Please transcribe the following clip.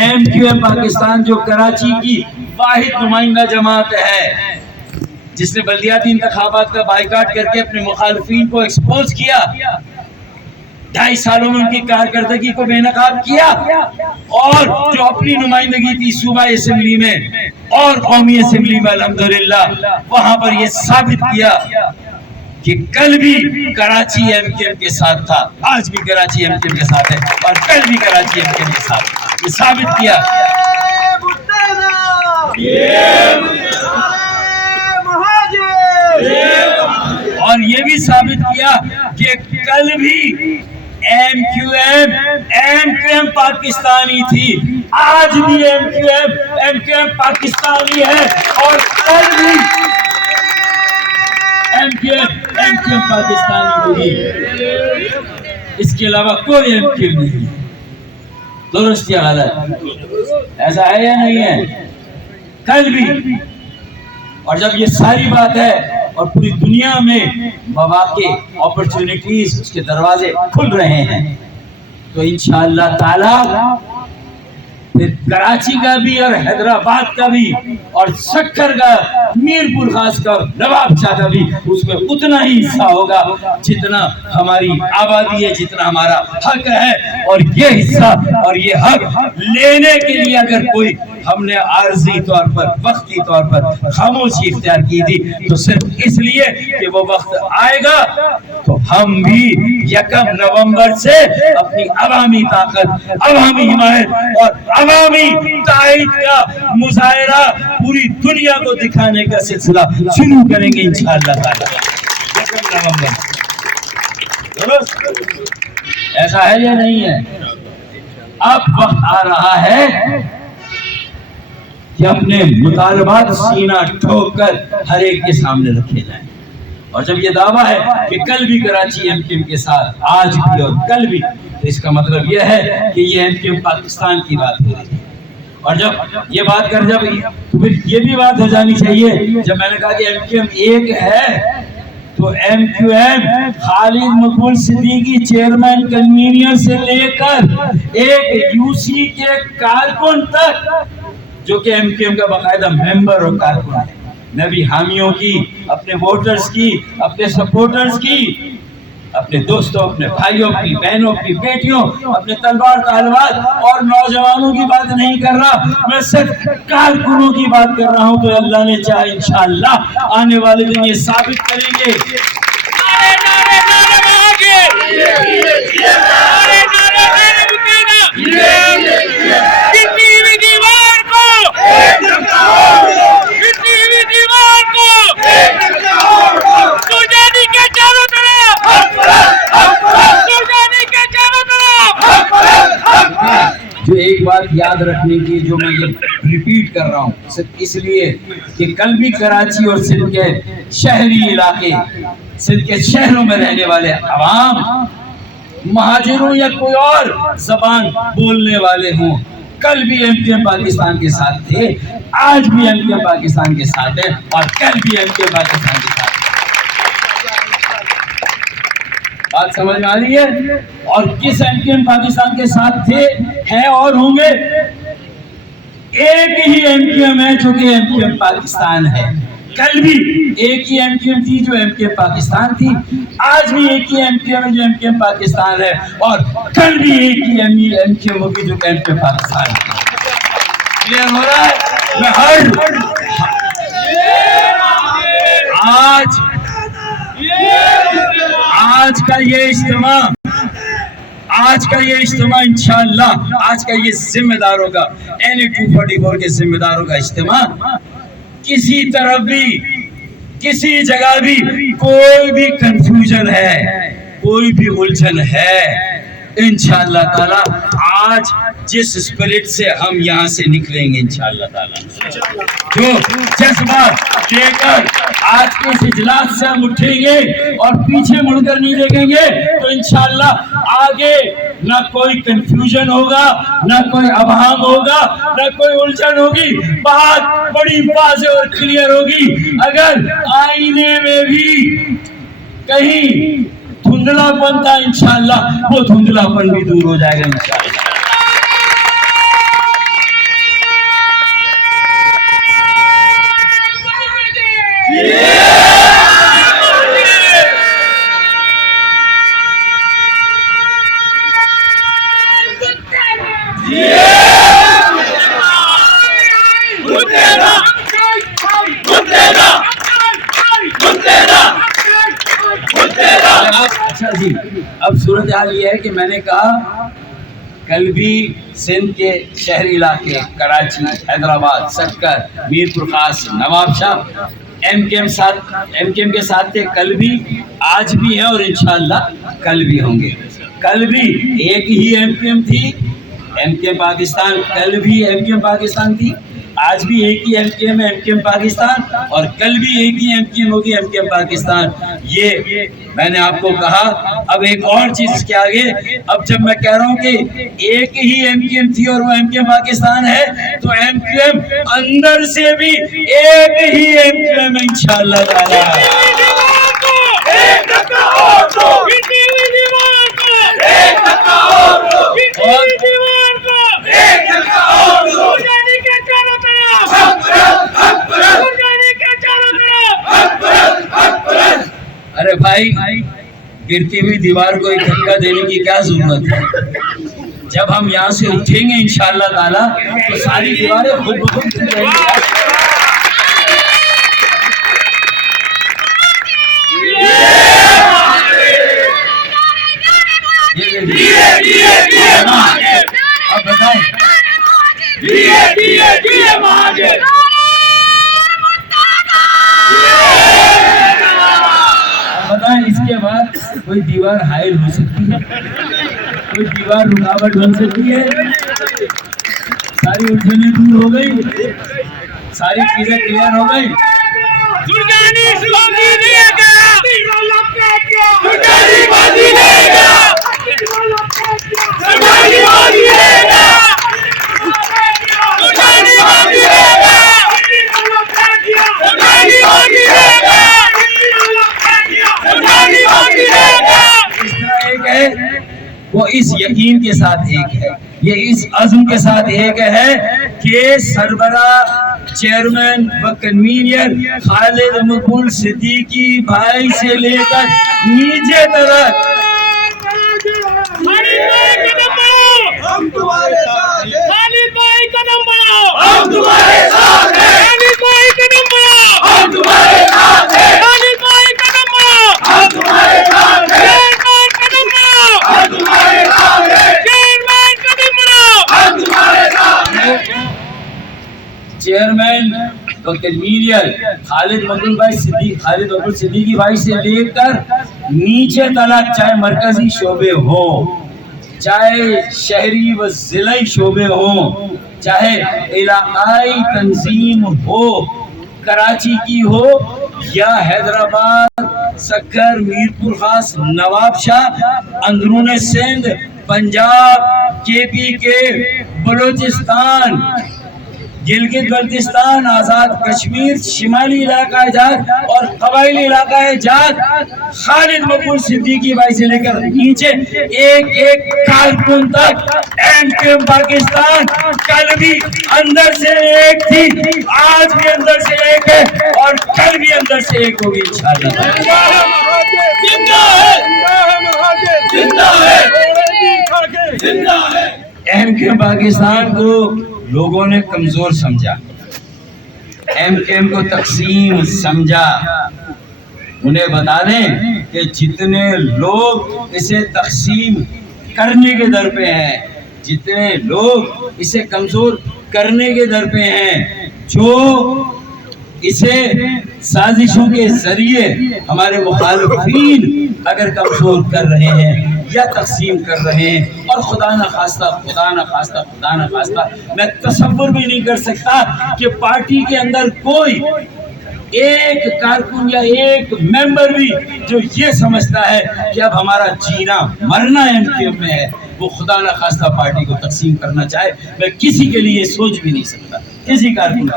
M Q M Pakistan جو کراچی کی واحد نمائندہ جماعت ہے جس نے بلدیاتی انتخابات کا بائیکاٹ کر کے اپنے مخالفین کو ایکسپوز کیا، 2.5 سالوں میں ان کی کارکردگی کو بے نقاب کیا، اور جو اپنی نمائندگی تھی صوبائی اسمبلی میں اور قومی اسمبلی میں الحمدللہ وہاں پر یہ ثابت کیا کہ کل بھی کراچی ایم کیو ایم کے ساتھ تھا، آج بھی کراچی ایم کیو ایم کے ساتھ ہے، اور کل بھی کراچی ایم کیو ایم کے ساتھ، یہ ثابت کیا۔ اور یہ بھی ثابت کیا کہ کل بھی ایم کیو ایم پاکستانی تھی، آج بھی ایم کیو ایم پاکستانی ہے، اور کل بھی ایم کیو ایم پاکستانی ہوگی، اس کے علاوہ کوئی ایم کیو ایم نہیں۔ درست یا غلط؟ ایسا ہے یا نہیں ہے؟ کل بھی، اور جب یہ ساری بات ہے اور پوری دنیا میں مواقع اپرچونٹیز اس کے دروازے کھل رہے ہیں تو انشاءاللہ تعالی پھر کراچی کا بھی اور حیدرآباد کا بھی اور سکر کا، میر پور خاص کا، نواب شاہ کا بھی اس میں اتنا ہی حصہ ہوگا جتنا ہماری آبادی ہے، جتنا ہمارا حق ہے، اور یہ حصہ اور یہ حق لینے کے لیے اگر کوئی ہم نے عارضی طور پر، وقتی طور پر خاموشی اختیار کی تھی تو صرف اس لیے کہ وہ وقت آئے گا تو ہم بھی 1 نومبر سے اپنی عوامی طاقت، عوامی حمایت اور عوامی تائید کا مظاہرہ پوری دنیا کو دکھانے کا سلسلہ شروع کریں گے انشاءاللہ تعالی 1 نومبر۔ درست؟ ایسا ہے یا نہیں ہے؟ اب وقت آ رہا ہے کہ اپنے مطالبات سینہ ٹھوک کر ہر ایک کے سامنے رکھے جائیں، اور جب یہ دعویٰ ہے کہ کل بھی کراچی ایم کیو ایم کے ساتھ، آج بھی اور کل بھی، تو اس کا مطلب یہ ہے کہ یہ ایم کیو ایم پاکستان کی بات ہو رہی ہے۔ اور جب یہ بات کر جب تو پھر یہ بھی بات ہو جانی چاہیے، جب میں نے کہا کہ ایم کیو ایم ایک ہے تو ایم کیو ایم خالد مقبول صدیقی چیئرمین کنوینئر سے لے کر ایک یو سی کے کارکن تک جو کہ ایم کیو ایم کا باقاعدہ ممبر اور کارکن ہے، میں بھی حامیوں کی، اپنے ووٹرز کی، اپنے سپورٹرز کی، اپنے دوستوں، اپنے بھائیوں کی، بہنوں کی، بیٹیوں، اپنے طلباء طالبات اور نوجوانوں کی بات نہیں کر رہا، میں صرف کارکنوں کی بات کر رہا ہوں۔ تو اللہ نے چاہے انشاءاللہ آنے والے دن یہ ثابت کریں گے۔ جو ایک بات یاد رکھنے کی، جو میں یہ ریپیٹ کر رہا ہوں صرف اس لیے کہ کل بھی کراچی اور سندھ کے شہری علاقے، سندھ کے شہروں میں رہنے والے عوام، مہاجروں یا کوئی اور زبان بولنے والے ہوں، کل بھی ایم کیو ایم پاکستان کے ساتھ تھے، آج بھی ایم کیو ایم پاکستان کے ساتھ ہے، اور کل بھی ایم کیو ایم پاکستان کے ساتھ ہے۔ بات سمجھ میں آ رہی ہے؟ اور کس ایم کیو ایم پاکستان کے ساتھ تھے، ہیں اور ہوں گے؟ ایک ہی ایم کیو ایم ہے جو کہ ایم کیو ایم پاکستان ہے۔ کل بھی ایک ہی ایم کیو ایم تھی جو ایم کیو ایم پاکستان تھی، آج بھی ایک ہی ایم کیو ایم ہے جو ایم کیو ایم پاکستان ہے، اور کل بھی ایک ہی ایم کیو ایم ہوگی جو کہ ایم کیو ایم پاکستان ہے۔ کلیئر ہو رہا ہے؟ میں آج کا یہ اجتماع انشاءاللہ، آج کا یہ ذمہ داروں کا NA 244 کے ذمہ داروں کا اجتماع، کسی طرف بھی، کسی جگہ بھی کوئی بھی کنفیوژن ہے، کوئی بھی الجھن ہے، انشاءاللہ تعالی آج جس اسپرٹ سے ہم یہاں سے نکلیں گے انشاءاللہ تعالی، جو جذبات لے کر آج کے اس اجلاس سے ہم اٹھیں گے اور پیچھے مڑ کر نہیں دیکھیں گے، تو انشاءاللہ آگے نہ کوئی کنفیوژن ہوگا، نہ کوئی ابہام ہوگا، نہ کوئی الجھن ہوگی، بات بڑی واضح اور کلیئر ہوگی۔ اگر آئینے میں بھی کہیں دھندلا پن تھا، انشاءاللہ وہ دھندلا پن بھی دور ہو جائے گا انشاءاللہ۔ اچھا جی، اب صورتحال یہ ہے کہ میں نے کہا کل بھی سندھ کے شہری علاقے کراچی، حیدرآباد، سکر، میرپور خاص، نواب شاہ ایم کے ایم کے ساتھ تھے، کل بھی، آج بھی ہیں اور انشاءاللہ کل بھی ہوں گے. کل بھی ایک ہی ایم کے ایم تھی، ایم کے ایم پاکستان، کل بھی ایم کے ایم پاکستان تھی، آج بھی ایک ہی ایم کے ایم پاکستان، اور کل بھی ایک ہی ایم کے ایم ہوگی، ایم کے ایم پاکستان. یہ میں نے آپ کو کہا. اب ایک اور چیز اس کے آگے، اب جب میں کہہ رہا ہوں کہ ایک ہی ایم کے ایم تھی اور وہ ایم کے ایم پاکستان ہے، تو ایم کے ایم اندر سے بھی ایک ہی ایم کے ایم انشاءاللہ تعالی. ارے بھائی، گرتی ہوئی دیوار کو ایک دھکا دینے کی کیا ضرورت ہے؟ جب ہم یہاں سے اٹھیں گے انشاءاللہ تعالی تو ساری دیواریں خود بخود ٹوٹ جائیں گی. اب بتائیں اس کے بعد کوئی دیوار حائل ہو سکتی ہے، کوئی دیوار رکاوٹ بن سکتی ہے؟ ساری الجھنیں دور ہو گئی، ساری چیزیں کلیئر ہو گئی. وہ اس یقین کے ساتھ ایک ہے، یہ اس عزم کے ساتھ ایک ہے کہ سربراہ، چیئرمین و کنوینر خالد مقبول صدیقی بھائی سے لے کر نیچے تک ہم تمہارے ساتھ ہیں، خالد بھائی قدم بڑھاؤ، ہم تمہارے ساتھ ہیں، خالد بھائی قدم بڑھاؤ، ہم تمہارے ساتھ ہیں، خالد بھائی قدم بڑھاؤ، ہم تمہارے ساتھ ہیں، چیئرمین قدم بڑھاؤ، ہم تمہارے ساتھ ہیں، چیئرمین قدم بڑھاؤ، ہم تمہارے ساتھ ہیں. چیئرمین و کنوینر خالد مقبول صدیقی بھائی سے لے کر نیچے تلک، چاہے مرکزی شعبے ہو، چاہے شہری و ضلعی شعبے ہوں، چاہے علاقائی تنظیم ہو، کراچی کی ہو یا حیدرآباد، سکر، میرپور خاص، نواب شاہ، اندرون سندھ، پنجاب، کے پی کے، بلوچستان، گلگت بلتستان، آزاد کشمیر، شمالی علاقہ جات اور قبائلی علاقہ جات، خالد مقبول صدیقی بھائی سے لے کر نیچے ایک ایک کارکن تک ایم کے ایم پاکستان کل بھی اندر سے ایک تھی، آج بھی اندر سے ایک ہے اور کل بھی اندر سے ایک ہوگی انشاءاللہ. ایم کے ایم پاکستان کو لوگوں نے کمزور سمجھا، ایم کے ایم کو تقسیم سمجھا. انہیں بتا دیں کہ جتنے لوگ اسے تقسیم کرنے کے در پہ ہیں، جتنے لوگ اسے کمزور کرنے کے در پہ ہیں، جو اسے سازشوں کے ذریعے ہمارے مخالفین اگر کمزور کر رہے ہیں یا تقسیم کر رہے ہیں، اور خدا نہ خواستہ میں تصور بھی نہیں کر سکتا کہ پارٹی کے اندر کوئی ایک کارکن یا ایک ممبر بھی جو یہ سمجھتا ہے کہ اب ہمارا جینا مرنا ایم کے ایم میں ہے، وہ خدا نہ خواستہ پارٹی کو تقسیم کرنا چاہے. میں کسی کے لیے سوچ بھی نہیں سکتا، کسی کارکن کے